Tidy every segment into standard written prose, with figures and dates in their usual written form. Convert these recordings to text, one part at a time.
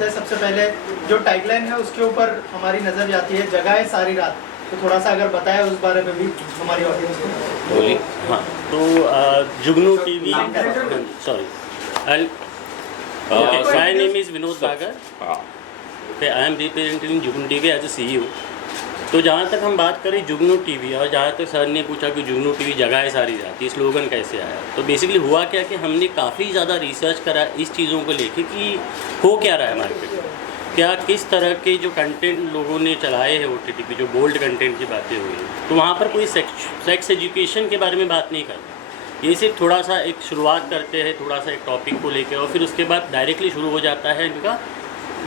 बताएं सबसे पहले जो टैगलाइन है उसके ऊपर हमारी नज़र जाती है जगाए सारी रात, तो थोड़ा सा अगर बताएं उस बारे में भी हमारी ऑडियंस को। बोलिए। हाँ, तो जुगनू TV, sorry, my name is Vinod Sagar, I am representing Jugnu TV as a CEO। तो जहाँ तक हम बात करें जुगनू टीवी, और जहाँ तक सर ने पूछा कि जुगनू टीवी जगाए सारी रात, ये स्लोगन कैसे आया, तो बेसिकली हुआ क्या कि हमने काफ़ी ज़्यादा रिसर्च करा इस चीज़ों को लेके कि हो क्या रहा है मार्केट में, क्या किस तरह के जो कंटेंट लोगों ने चलाए हैं OTT पे, जो बोल्ड कंटेंट की बातें हुई हैं, तो वहाँ पर कोई सेक्स एजुकेशन के बारे में बात नहीं करते। ये सिर्फ थोड़ा सा एक शुरुआत करते हैं, थोड़ा सा एक टॉपिक को लेकर, और फिर उसके बाद डायरेक्टली शुरू हो जाता है इनका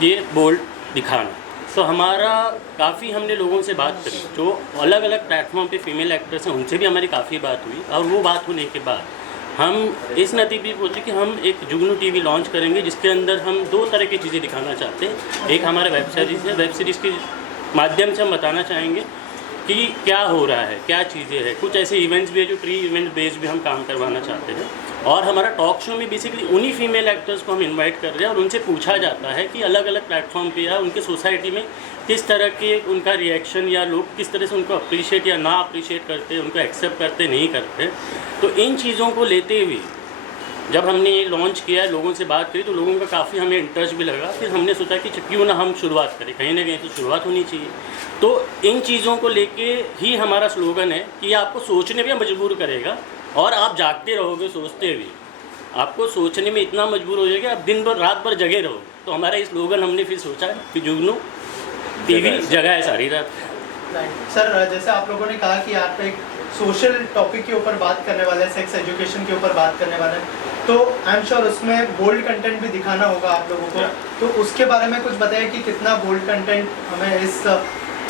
ये बोल्ड दिखाना। तो हमारा काफ़ी हमने लोगों से बात करी जो अलग अलग प्लेटफॉर्म पे फीमेल एक्टर्स हैं, उनसे भी हमारी काफ़ी बात हुई, और वो बात होने के बाद हम इस नतीजे पे पहुंचे कि हम एक जुगनू टीवी लॉन्च करेंगे जिसके अंदर हम 2 तरह की चीज़ें दिखाना चाहते हैं। एक हमारा वेब सीरीज़ है, वेब सीरीज़ के माध्यम से हम बताना चाहेंगे कि क्या हो रहा है, क्या चीज़ें हैं, कुछ ऐसे इवेंट्स भी है जो प्री इवेंट बेस्ड भी हम काम करवाना चाहते हैं, और हमारा टॉक शो में बेसिकली उन्हीं फीमेल एक्टर्स को हम इनवाइट कर रहे हैं और उनसे पूछा जाता है कि अलग अलग प्लेटफॉर्म पे या उनके सोसाइटी में किस तरह के उनका रिएक्शन, या लोग किस तरह से उनको अप्रिशिएट या ना अप्रिशिएट करते, उनको एक्सेप्ट करते नहीं करते। तो इन चीज़ों को लेते हुए जब हमने ये लॉन्च किया, लोगों से बात करी, तो लोगों का काफ़ी हमें इंटरेस्ट भी लगा। फिर हमने सोचा कि क्यों ना हम शुरुआत करें, कहीं ना कहीं तो शुरुआत होनी चाहिए। तो इन चीज़ों को लेके ही हमारा स्लोगन है कि ये आपको सोचने में मजबूर करेगा, और आप जागते रहोगे सोचते हुए, आपको सोचने में इतना मजबूर हो जाएगा, आप दिन भर रात भर जगे रहो। तो हमारा ये स्लोगन हमने फिर सोचा कि जुगनू टीवी जगह है सारी रात। सर जैसे आप लोगों ने कहा कि आप एक सोशल टॉपिक के ऊपर बात करने वाले हैं, सेक्स एजुकेशन के ऊपर बात करने वाले हैं, तो आई एम श्योर उसमें बोल्ड कंटेंट भी दिखाना होगा आप लोगों को। तो उसके बारे में कुछ बताइए कि कितना बोल्ड कंटेंट हमें इस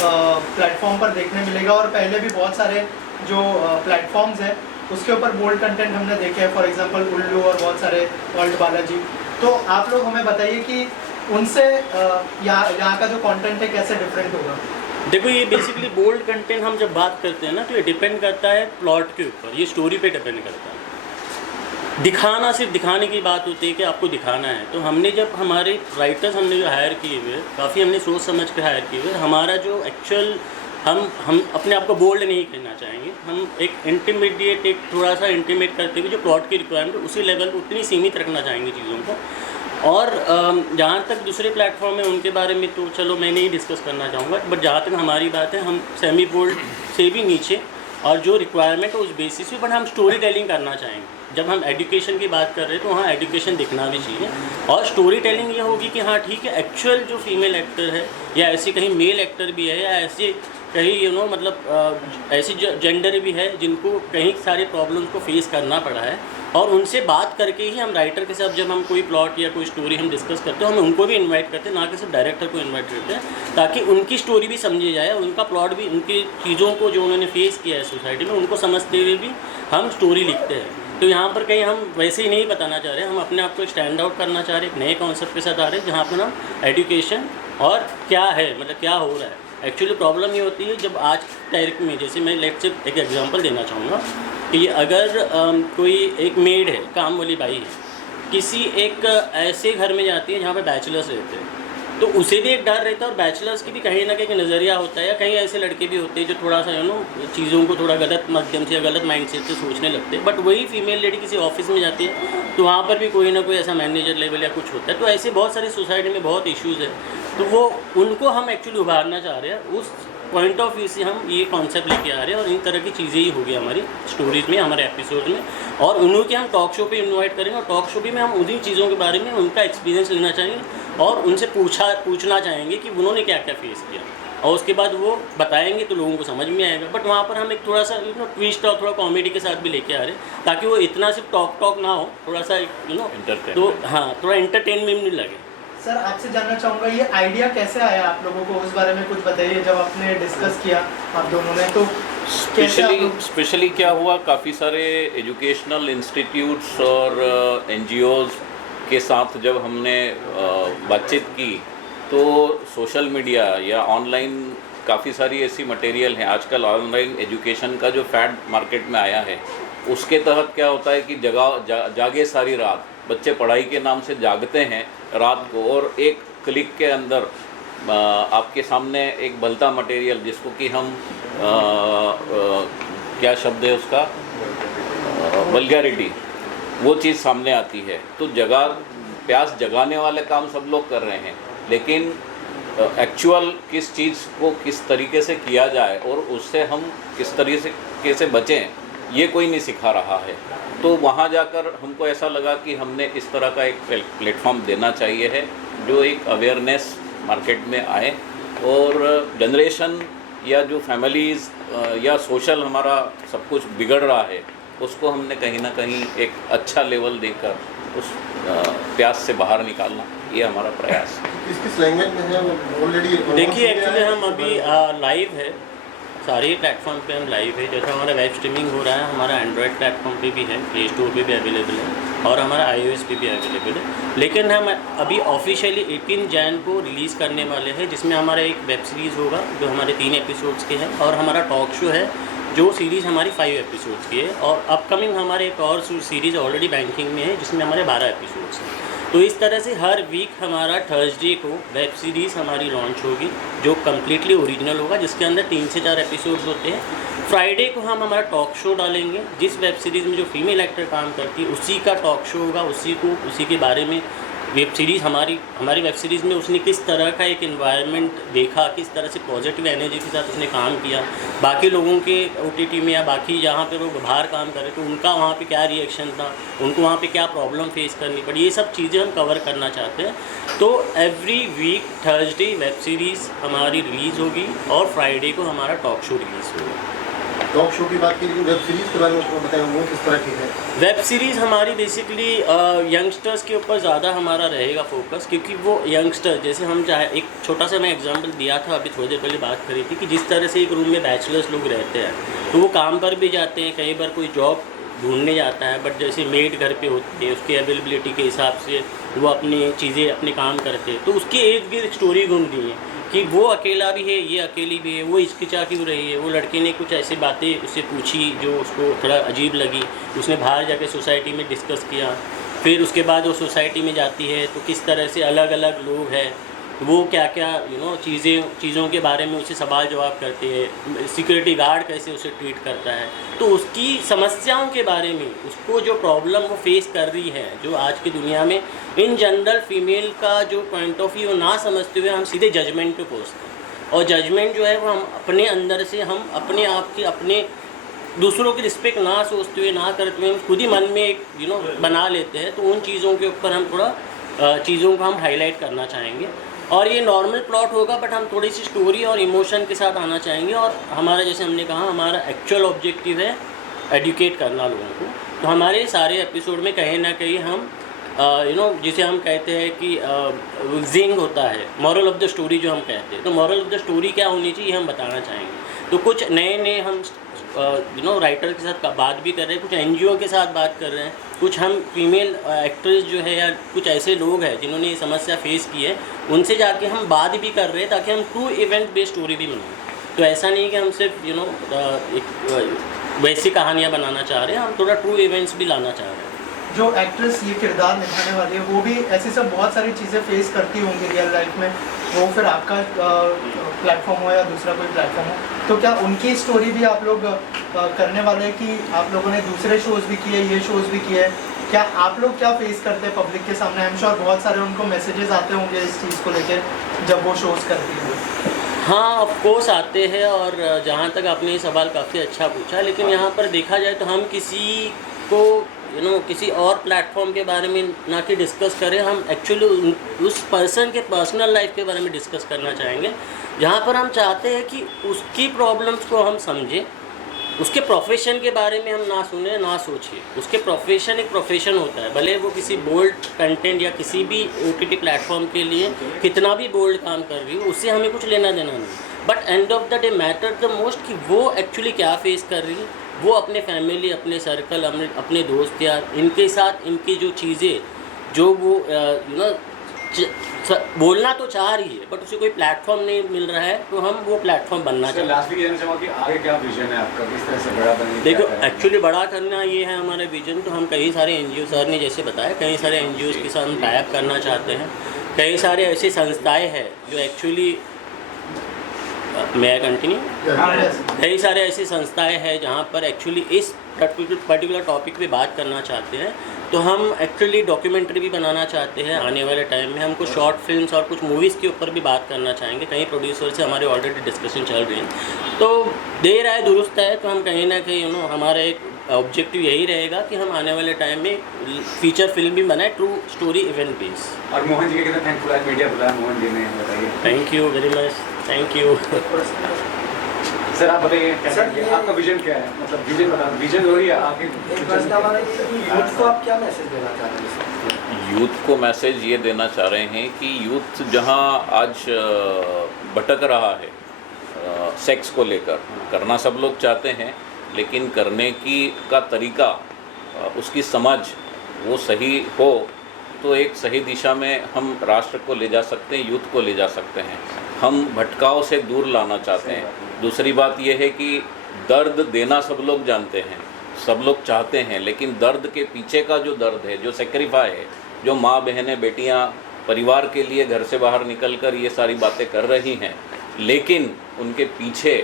प्लेटफॉर्म पर देखने मिलेगा। और पहले भी बहुत सारे जो प्लेटफॉर्म्स हैं उसके ऊपर बोल्ड कंटेंट हमने देखे हैं, फॉर एग्जांपल उल्लू और बहुत सारे वर्ल्ड बालाजी। तो आप लोग हमें बताइए कि उनसे यहाँ का जो कंटेंट है कैसे डिफरेंट होगा। देखो, ये बेसिकली बोल्ड कंटेंट हम जब बात करते हैं ना, तो ये डिपेंड करता है प्लॉट के ऊपर, ये स्टोरी पे डिपेंड करता है। दिखाना, सिर्फ दिखाने की बात होती है कि आपको दिखाना है। तो हमने जब हमारे राइटर्स हमने जो हायर किए हुए, काफ़ी हमने सोच समझ के हायर किए हुए, हमारा जो एक्चुअल हम अपने आप को बोल्ड नहीं कहना चाहेंगे, हम एक इंटीमीडिएट, एक थोड़ा सा इंटीमेट करते हुए जो प्लॉट की रिक्वायरमेंट उसी लेवल पर उतनी सीमित रखना चाहेंगे चीज़ों को। और जहाँ तक दूसरे प्लेटफॉर्म है उनके बारे में तो चलो मैं नहीं डिस्कस करना चाहूँगा, बट जहाँ तक हमारी बात है, हम सेमी बोल्ड से भी नीचे, और जो रिक्वायरमेंट है उस बेसिस पे, बट हम स्टोरी टेलिंग करना चाहेंगे। जब हम एजुकेशन की बात कर रहे हैं तो वहाँ एजुकेशन दिखना भी चाहिए, और स्टोरी टेलिंग ये होगी कि हाँ ठीक है, एक्चुअल जो फीमेल एक्टर है, या ऐसे कहीं मेल एक्टर भी है, या ऐसे कहीं मतलब ऐसी जेंडर भी है जिनको कहीं सारे प्रॉब्लम्स को फेस करना पड़ा है, और उनसे बात करके ही हम राइटर के साथ जब हम कोई प्लॉट या कोई स्टोरी हम डिस्कस करते हैं, हम उनको भी इनवाइट करते हैं, ना कि सिर्फ डायरेक्टर को इनवाइट करते हैं, ताकि उनकी स्टोरी भी समझी जाए, और उनका प्लॉट भी, उनकी चीज़ों को जो उन्होंने फेस किया है सोसाइटी में, उनको समझते हुए भी हम स्टोरी लिखते हैं। तो यहाँ पर कहीं हम वैसे ही नहीं बताना चाह रहे, हम अपने आप को स्टैंड आउट करना चाह रहे, एक नए कॉन्सेप्ट के साथ आ रहे हैं, जहाँ पर हम एजुकेशन और क्या है, मतलब क्या हो रहा है। एक्चुअली प्रॉब्लम ये होती है जब आज तारीख में, जैसे मैं लेट्स से एक एग्जांपल देना चाहूँगा कि अगर कोई एक मेड है, काम वाली बाई है, किसी एक ऐसे घर में जाती है जहाँ पे बैचलर्स रहते हैं, तो उसे भी एक डर रहता है, और बैचलर्स की भी कहीं ना कहीं नज़रिया होता है, या कहीं ऐसे लड़के भी होते हैं जो थोड़ा सा चीज़ों को थोड़ा गलत माध्यम से या गलत माइंडसेट से सोचने लगते हैं। बट वही फीमेल लेडी किसी ऑफिस में जाती है तो वहाँ पर भी कोई ना कोई ऐसा मैनेजर लेवल या कुछ होता है। तो ऐसे बहुत सारी सोसाइटी में बहुत इश्यूज़ है, तो वो उनको हम एक्चुअली उभारना चाह रहे हैं। उस पॉइंट ऑफ व्यू से हम ये कॉन्सेप्ट लेके आ रहे हैं, और इन तरह की चीज़ें ही होगी हमारी स्टोरीज़ में, हमारे एपिसोड में, और उन्हों के हम टॉक शो पे इनवाइट करेंगे, और टॉक शो भी में हम उन्हीं चीज़ों के बारे में उनका एक्सपीरियंस लेना चाहेंगे, और उनसे पूछना चाहेंगे कि उन्होंने क्या क्या फेस किया, और उसके बाद वो बताएंगे तो लोगों को समझ में आएगा। बट वहाँ पर हम एक थोड़ा सा ट्विस्ट और थोड़ा कॉमेडी के साथ भी लेके आ रहे हैं, ताकि वो इतना सिर्फ टॉक ना हो, थोड़ा सा तो हाँ, थोड़ा एंटरटेनमेंट भी लगे। सर आपसे जानना चाहूँगा, ये आइडिया कैसे आया आप लोगों को, उस बारे में कुछ बताइए। जब आपने डिस्कस किया आप दोनों ने, तो स्पेशली क्या हुआ, काफ़ी सारे एजुकेशनल इंस्टीट्यूट्स और NGOs के साथ जब हमने बातचीत की, तो सोशल मीडिया या ऑनलाइन काफ़ी सारी ऐसी मटेरियल हैं। आजकल ऑनलाइन एजुकेशन का जो फैड मार्केट में आया है, उसके तहत क्या होता है कि जागे सारी रात, बच्चे पढ़ाई के नाम से जागते हैं रात को, और एक क्लिक के अंदर आपके सामने एक भलता मटेरियल जिसको कि हम क्या शब्द है उसका, वल्गैरिटी, वो चीज़ सामने आती है। तो प्यास जगाने वाले काम सब लोग कर रहे हैं, लेकिन एक्चुअल किस चीज़ को किस तरीके से किया जाए और उससे हम किस तरीके से बचें, ये कोई नहीं सिखा रहा है। तो वहाँ जाकर हमको ऐसा लगा कि हमने इस तरह का एक प्लेटफॉर्म देना चाहिए है जो एक अवेयरनेस मार्केट में आए, और जनरेशन या जो फैमिलीज़ या सोशल हमारा सब कुछ बिगड़ रहा है उसको हमने कहीं ना कहीं एक अच्छा लेवल देकर उस प्यास से बाहर निकालना, ये हमारा प्रयास है। किस लैंग्वेज में है ऑलरेडी? देखिए एक्चुअली हम अभी लाइव है, सारे प्लेटफॉर्म पे हम लाइव है। जैसा हमारा वेब स्ट्रीमिंग हो रहा है, हमारा एंड्रॉयड प्लेटफॉर्म पे भी है, प्ले स्टोर पे भी अवेलेबल है और हमारा iOS पे भी अवेलेबल है। लेकिन हम अभी ऑफिशियली 18 जैन को रिलीज़ करने वाले हैं, जिसमें हमारा एक वेब सीरीज़ होगा जो हमारे 3 एपिसोड्स के हैं, और हमारा टॉक शो है जो सीरीज़ हमारी 5 एपिसोड्स की है, और अपकमिंग हमारे एक और सीरीज़ ऑलरेडी बैंकिंग में है जिसमें हमारे 12 एपिसोड्स हैं। तो इस तरह से हर वीक हमारा थर्सडे को वेब सीरीज़ हमारी लॉन्च होगी जो कम्प्लीटली ओरिजिनल होगा, जिसके अंदर 3 से 4 एपिसोड्स होते हैं। फ्राइडे को हम हमारा टॉक शो डालेंगे, जिस वेब सीरीज़ में जो फीमेल एक्टर काम करती है उसी का टॉक शो होगा, उसी के बारे में वेब सीरीज़ हमारी वेब सीरीज़ में उसने किस तरह का एक एनवायरनमेंट देखा, किस तरह से पॉजिटिव एनर्जी के साथ उसने काम किया, बाकी लोगों के OTT में या बाकी जहाँ पे लोग बाहर काम कर रहे थे उनका वहाँ पे क्या रिएक्शन था, उनको वहाँ पे क्या प्रॉब्लम फेस करनी पड़ी, ये सब चीज़ें हम कवर करना चाहते हैं। तो every week Thursday web series हमारी रिलीज़ होगी और फ्राइडे को हमारा टॉक शो रिलीज़ होगा। टॉक शो की बात की, लेकिन वेब सीरीज़ के बारे में आपको बताएं वो किस तरह की है? वेब सीरीज़ हमारी बेसिकली यंगस्टर्स के ऊपर ज़्यादा हमारा रहेगा फोकस, क्योंकि वो यंगस्टर, जैसे हम चाहे एक छोटा सा मैं एग्जांपल दिया था अभी थोड़ी देर पहले बात करी थी कि जिस तरह से एक रूम में बैचलर्स लोग रहते हैं तो वो काम पर भी जाते हैं, कई बार कोई जॉब ढूंढने जाता है, बट जैसे मेड घर पे होती है उसके अवेलेबिलिटी के हिसाब से वो अपनी चीज़ें अपने काम करते हैं, तो उसके इर्द गिर्द स्टोरी घूमती है कि वो अकेला भी है, ये अकेली भी है, वो हिचकिचा क्यों रही है, वो लड़के ने कुछ ऐसी बातें उससे पूछी जो उसको थोड़ा अजीब लगी, उसने बाहर जाके सोसाइटी में डिस्कस किया, फिर उसके बाद वो सोसाइटी में जाती है तो किस तरह से अलग अलग लोग हैं, वो क्या क्या चीज़ों के बारे में उसे सवाल जवाब करते हैं, सिक्योरिटी गार्ड कैसे उसे ट्रीट करता है, तो उसकी समस्याओं के बारे में, उसको जो प्रॉब्लम वो फेस कर रही है, जो आज की दुनिया में इन जनरल फीमेल का जो पॉइंट ऑफ व्यू ना समझते हुए हम सीधे जजमेंट पे पहुँचते हैं, और जजमेंट जो है वो हम अपने अंदर से हम अपने आप की अपने दूसरों की रिस्पेक्ट ना सोचते हुए ना करते हुए हम खुद ही मन में एक बना लेते हैं। तो उन चीज़ों के ऊपर हम थोड़ा चीज़ों को हम हाईलाइट करना चाहेंगे, और ये नॉर्मल प्लॉट होगा बट हम थोड़ी सी स्टोरी और इमोशन के साथ आना चाहेंगे, और हमारा जैसे हमने कहा हमारा एक्चुअल ऑब्जेक्टिव है एडुकेट करना लोगों को। तो हमारे सारे एपिसोड में कहीं ना कहीं हम जिसे हम कहते हैं कि जिंग होता है, मॉरल ऑफ द स्टोरी जो हम कहते हैं, तो मॉरल ऑफ द स्टोरी क्या होनी चाहिए हम बताना चाहेंगे। तो कुछ नए हम राइटर के साथ बात भी कर रहे हैं, कुछ NGO के साथ बात कर रहे हैं, कुछ हम फीमेल एक्ट्रेस जो है या कुछ ऐसे लोग हैं जिन्होंने ये समस्या फेस की है उनसे जाके हम बात भी कर रहे हैं ताकि हम ट्रू इवेंट बेस्ड स्टोरी भी बनाएं। तो ऐसा नहीं कि हम सिर्फ एक वैसी कहानियाँ बनाना चाह रहे हैं, हम थोड़ा ट्रू इवेंट्स भी लाना चाह रहे हैं। जो एक्ट्रेस ये किरदार निभाने वाली है वो भी ऐसी सब बहुत सारी चीज़ें फेस करती होंगी रियल लाइफ में, वो फिर आपका प्लेटफॉर्म हो या दूसरा कोई प्लेटफॉर्म हो, तो क्या उनकी स्टोरी भी आप लोग करने वाले हैं कि आप लोगों ने दूसरे शोज़ भी किए, ये शोज़ भी किए, क्या आप लोग क्या फेस करते हैं पब्लिक के सामने? आई एम श्योर बहुत सारे उनको मैसेजेस आते होंगे इस चीज़ को लेकर जब वो शोज़ करती हैं। हाँ ऑफ कोर्स आते हैं, और जहाँ तक आपने ये सवाल काफ़ी अच्छा पूछा, लेकिन यहाँ पर देखा जाए तो हम किसी को किसी और प्लेटफॉर्म के बारे में ना कि डिस्कस करें, हम एक्चुअली उस पर्सन के पर्सनल लाइफ के बारे में डिस्कस करना चाहेंगे, जहाँ पर हम चाहते हैं कि उसकी प्रॉब्लम्स को हम समझें, उसके प्रोफेशन के बारे में हम ना सुने ना सोचें। उसके प्रोफेशन एक प्रोफेशन होता है, भले वो किसी बोल्ड कंटेंट या किसी भी OTT प्लेटफॉर्म के लिए कितना भी बोल्ड काम कर रही हो, उससे हमें कुछ लेना देना नहीं, but end of the day matter the most कि वो एक्चुअली क्या फेस कर रही है, वो अपने फैमिली, अपने सर्कल, अपने दोस्त यार, इनके साथ इनकी जो चीज़ें जो वो बोलना तो चाह रही है बट उसे कोई प्लेटफॉर्म नहीं मिल रहा है, तो हम वो प्लेटफॉर्म बनना चाहते हैं। लास्ट वीक जानना चाहूँगा कि आगे क्या विजन है आपका, किस तरह से बड़ा बनने? देखो एक्चुअली बड़ा करना ये है हमारा विजन, तो हम कई सारे NGO, सर ने जैसे बताया, कई सारे NGOs के साथ हम टाई अप करना चाहते हैं, कई सारे ऐसी संस्थाएं हैं जो एक्चुअली मैं कंटिन्यू कई सारे ऐसी संस्थाएं हैं जहाँ पर एक्चुअली इस पर्टिकुलर टॉपिक पे बात करना चाहते हैं। तो हम एक्चुअली डॉक्यूमेंट्री भी बनाना चाहते हैं आने वाले टाइम में। हम कुछ शॉर्ट फिल्म्स और कुछ मूवीज़ के ऊपर भी बात करना चाहेंगे। कई प्रोड्यूसर से हमारे ऑलरेडी डिस्कशन चल रही है। तो देर आए दुरुस्त है, तो हम कहीं ना कहीं हमारा एक ऑब्जेक्टिव यही रहेगा कि हम आने वाले टाइम में फीचर फिल्म भी बनाए ट्रू स्टोरी इवेंट बेस। और मोहन जी के कितना थैंकफुल है मीडिया बुलाया मोहन जी ने, बताइए। Thank you very much, thank you. Sir आप बताइए आपका विजन क्या है, मतलब विजन बता, विजन हो रही है आगे यूथ को आप क्या मैसेज देना चाह रहे हैं? यूथ को मैसेज ये देना चाह रहे हैं कि यूथ जहाँ आज भटक रहा है सेक्स को लेकर, करना सब लोग चाहते हैं लेकिन करने का तरीका, उसकी समझ वो सही हो तो एक सही दिशा में हम राष्ट्र को ले जा सकते हैं, यूथ को ले जा सकते हैं। हम भटकाव से दूर लाना चाहते हैं। दूसरी बात यह है कि दर्द देना सब लोग जानते हैं, सब लोग चाहते हैं, लेकिन दर्द के पीछे का जो दर्द है, जो सेक्रीफाई है, जो माँ बहनें बेटियाँ परिवार के लिए घर से बाहर निकलकर ये सारी बातें कर रही हैं, लेकिन उनके पीछे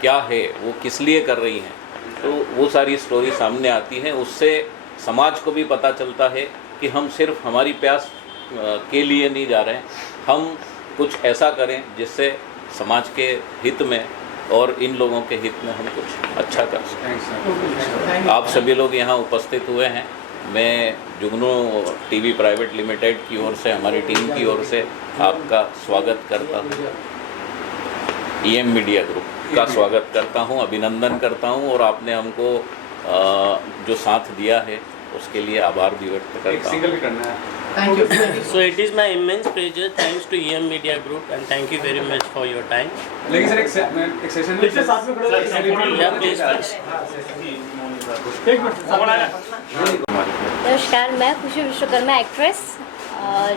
क्या है, वो किस लिए कर रही हैं, तो वो सारी स्टोरी सामने आती है। उससे समाज को भी पता चलता है कि हम सिर्फ हमारी प्यास के लिए नहीं जा रहे हैं, हम कुछ ऐसा करें जिससे समाज के हित में और इन लोगों के हित में हम कुछ अच्छा कर सकें। आप सभी लोग यहाँ उपस्थित हुए हैं। मैं जुगनू टीवी प्राइवेट लिमिटेड की ओर से, हमारी टीम की ओर से आपका स्वागत करता हूँ, EM मीडिया ग्रुप का स्वागत करता हूँ, अभिनंदन करता हूँ और आपने हमको जो साथ दिया है उसके लिए आभार भी व्यक्त करता हूँ। सिंगल करना है। Thank you. So it is my immense pleasure, thanks to EM Media Group and thank you very much for your time. लेकिन सर एक सेशन में साथ में खड़े Yeah, please, please. नमस्कार, मैं खुशी विश्वकर्मा एक्ट्रेस। और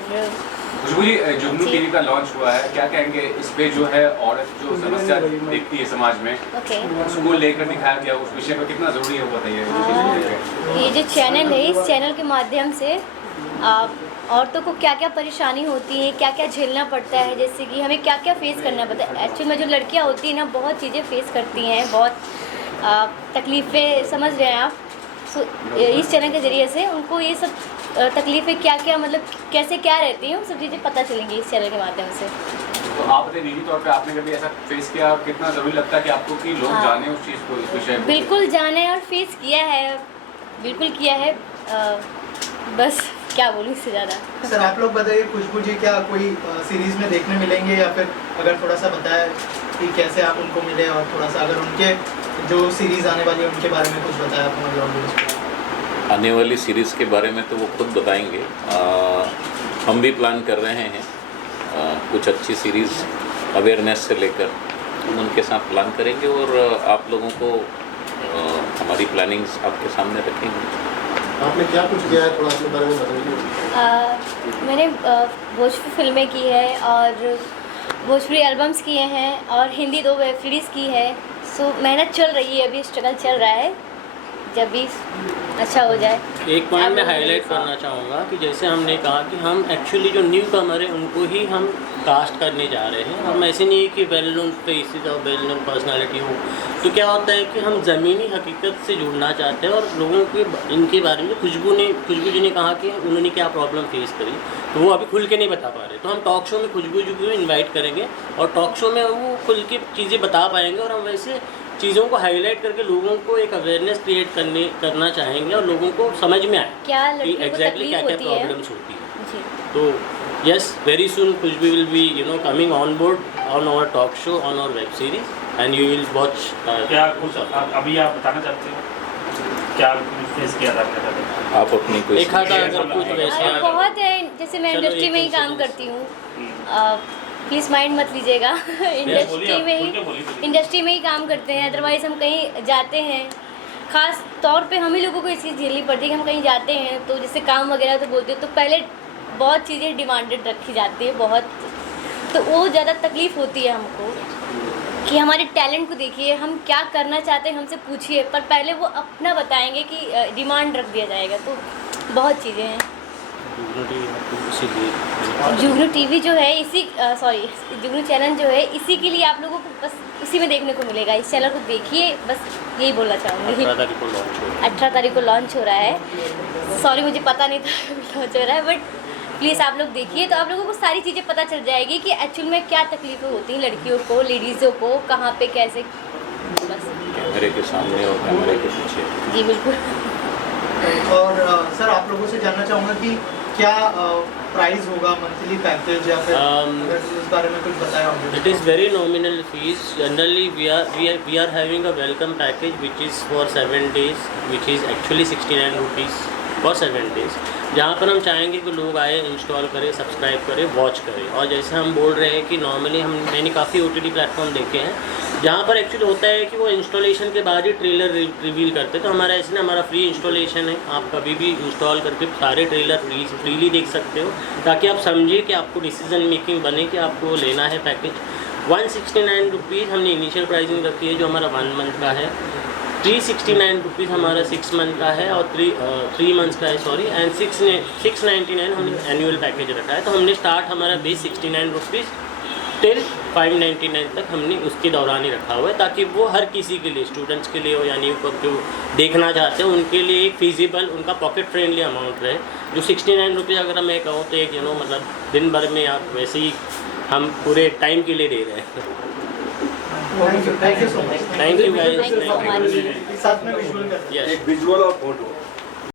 खुशबू जी, जुगनू टीवी का लॉन्च हुआ है, क्या कहेंगे इस पे जो है औरत जो समस्या देखती है समाज में, ओके, उसको लेकर दिखाया गया, उस विषय पर कितना जरूरी है वो बताइए। ये जो चैनल है, इस चैनल के माध्यम से औरतों को क्या क्या परेशानी होती है, क्या क्या झेलना पड़ता है, जैसे कि हमें क्या क्या फेस करना पड़ता है। एक्चुअल में जो लड़कियां होती हैं ना, बहुत चीज़ें फेस करती हैं, बहुत तकलीफ़ें, समझ रहे हैं आप। सो इस चैनल के ज़रिए से उनको ये सब तकलीफ़ें क्या क्या, मतलब कैसे क्या रहती हैं, वो सब चीज़ें पता चलेंगी इस चैनल के माध्यम से। तो आप बताइए निजी तौर पे आपने कभी ऐसा फेस किया, कितना ज़रूरी लगता है कि आपको कि लोग जाने उस चीज़ को, इस विषय को? बिल्कुल जाने और फेस किया है, बिल्कुल किया है। बस क्या बोलूँ इससे ज़्यादा। सर आप लोग बताइए, खुशबू जी क्या कोई सीरीज़ में देखने मिलेंगे, या फिर अगर थोड़ा सा बताएं कि कैसे आप उनको मिले, और थोड़ा सा अगर उनके जो सीरीज़ आने वाली है उनके बारे में कुछ बताया आप हमारे ऑडियंस को। आने वाली सीरीज़ के बारे में तो वो खुद बताएंगे। हम भी प्लान कर रहे हैं कुछ अच्छी सीरीज़ अवेयरनेस से लेकर, हम उनके साथ प्लान करेंगे और आप लोगों को हमारी प्लानिंग्स आपके सामने रखेंगे। आपने क्या कुछ किया है, थोड़ा अपने बारे में बताइए। मैंने भोजपुरी फिल्में की है और भोजपुरी एल्बम्स किए हैं और हिंदी 2 वेब सीरीज़ की है। सो मेहनत चल रही है, अभी स्ट्रगल चल रहा है, जब भी अच्छा हो जाए। एक पॉइंट मैं हाईलाइट करना चाहूँगा कि जैसे हमने कहा कि हम एक्चुअली जो न्यू कमर है उनको ही हम कास्ट करने जा रहे हैं। हम ऐसे नहीं है कि वेल नोन फेसेस और वेल नोन पर्सनालिटी हो। तो क्या होता है कि हम ज़मीनी हकीकत से जुड़ना चाहते हैं और लोगों के इनके बारे में खुशबू जी ने कहा कि उन्होंने क्या प्रॉब्लम फेस करी, तो वो अभी खुल के नहीं बता पा रहे। तो हम टॉक शो में खुशबू जी को इन्वाइट करेंगे और टॉक शो में वो खुल के चीज़ें बता पाएंगे और हम वैसे चीज़ों को हाईलाइट करके लोगों को एक अवेयरनेस क्रिएट करना चाहेंगे और लोगों को समझ में आए क्या कि एग्जैक्टली क्या क्या होती है। प्रॉब्लम्स होती है। जी, तो yes, very soon Khushboo will be coming on board on our talk show on our web series and you will watch. क्या कुछ अभी आप बताना चाहते हो, क्या फेस किया था आपने कभी? आप अपनी कोई एक हाथ अगर कुछ वैसे बहुत है, जैसे मैं चलो, इंडस्ट्री में ही एक काम सेकंड। करती हूँ, प्लीज़ माइंड मत लीजिएगा। इंडस्ट्री में ही काम करते हैं, अदरवाइज़ हम कहीं जाते हैं, ख़ास तौर पे हम ही लोगों को ये चीज़ झेलनी पड़ती है कि हम कहीं जाते हैं तो जैसे काम वगैरह तो बोलते हैं तो पहले बहुत चीज़ें डिमांडेड रखी जाती है बहुत, तो वो ज़्यादा तकलीफ़ होती है हमको कि हमारे टैलेंट को देखिए, हम क्या करना चाहते हैं हमसे पूछिए, पर पहले वो अपना बताएंगे कि डिमांड रख दिया जाएगा, तो बहुत चीज़ें हैं। जुगनू टीवी आपको इसीलिए जुगनू टीवी जो है जुगनू चैनल जो है इसी के लिए आप लोगों को बस उसी में देखने को मिलेगा। इस चैनल को देखिए, बस यही बोलना चाहूँगी। 18 तारीख को लॉन्च हो 18 तारीख को लॉन्च हो रहा है। सॉरी मुझे पता नहीं था लॉन्च हो रहा है, बट प्लीज़ आप लोग देखिए तो आप लोगों को सारी चीज़ें पता चल जाएगी कि एक्चुअल में क्या तकलीफ़ें होती हैं लड़कियों को, लेडीज़ों को, कहाँ पे कैसे, बस। कैमरे के सामने और कैमरे के पीछे। जी बिल्कुल। और सर आप लोगों से जानना चाहूँगा कि क्या प्राइस होगा मंथली पैकेज, या फिर अगर इस बारे में कुछ बताया होगा। It is very nominal fees. Generally, we are having a welcome package which is for 7 days, which is actually 69 rupees for 7 days. जहाँ पर हम चाहेंगे कि लोग आए, इंस्टॉल करें, सब्सक्राइब करें, वॉच करें। और जैसे हम बोल रहे हैं कि नॉर्मली मैंने काफ़ी OTT प्लेटफॉर्म देखे हैं जहाँ पर एक्चुअली होता है कि वो इंस्टॉलेशन के बाद ही ट्रेलर रिवील करते हैं। तो हमारा ऐसे ना, हमारा फ्री इंस्टॉलेशन है, आप कभी भी इंस्टॉल करके सारे ट्रेलर फ्रीली देख सकते हो, ताकि आप समझिए कि आपको डिसीजन मेकिंग बने कि आपको लेना है पैकेज। 169 रुपीज़ हमने इनिशियल प्राइसिंग रखी है जो हमारा 1 मंथ का है। 369 रुपीज़ हमारा 6 मंथ का है और 3 मंथ्स का है, सॉरी। एंड 699 हमने एनुअल पैकेज रखा है। तो हमने स्टार्ट हमारा बेस 69 रुपीज़ टिल 599 तक हमने उसके दौरान ही रखा हुआ है, ताकि वो हर किसी के लिए, स्टूडेंट्स के लिए हो, यानी जो देखना चाहते हैं उनके लिए एक फिजिबल, उनका पॉकेट फ्रेंडली अमाउंट रहे। जो 69 रुपीज़ अगर मैं कहूँ तो एक मतलब दिन भर में आप वैसे ही हम पूरे टाइम के लिए दे रहे हैं। Thank you so much. Thank you guys. Thank you so much. साथ में विजुअल कर यस। एक विजुअल और फोटो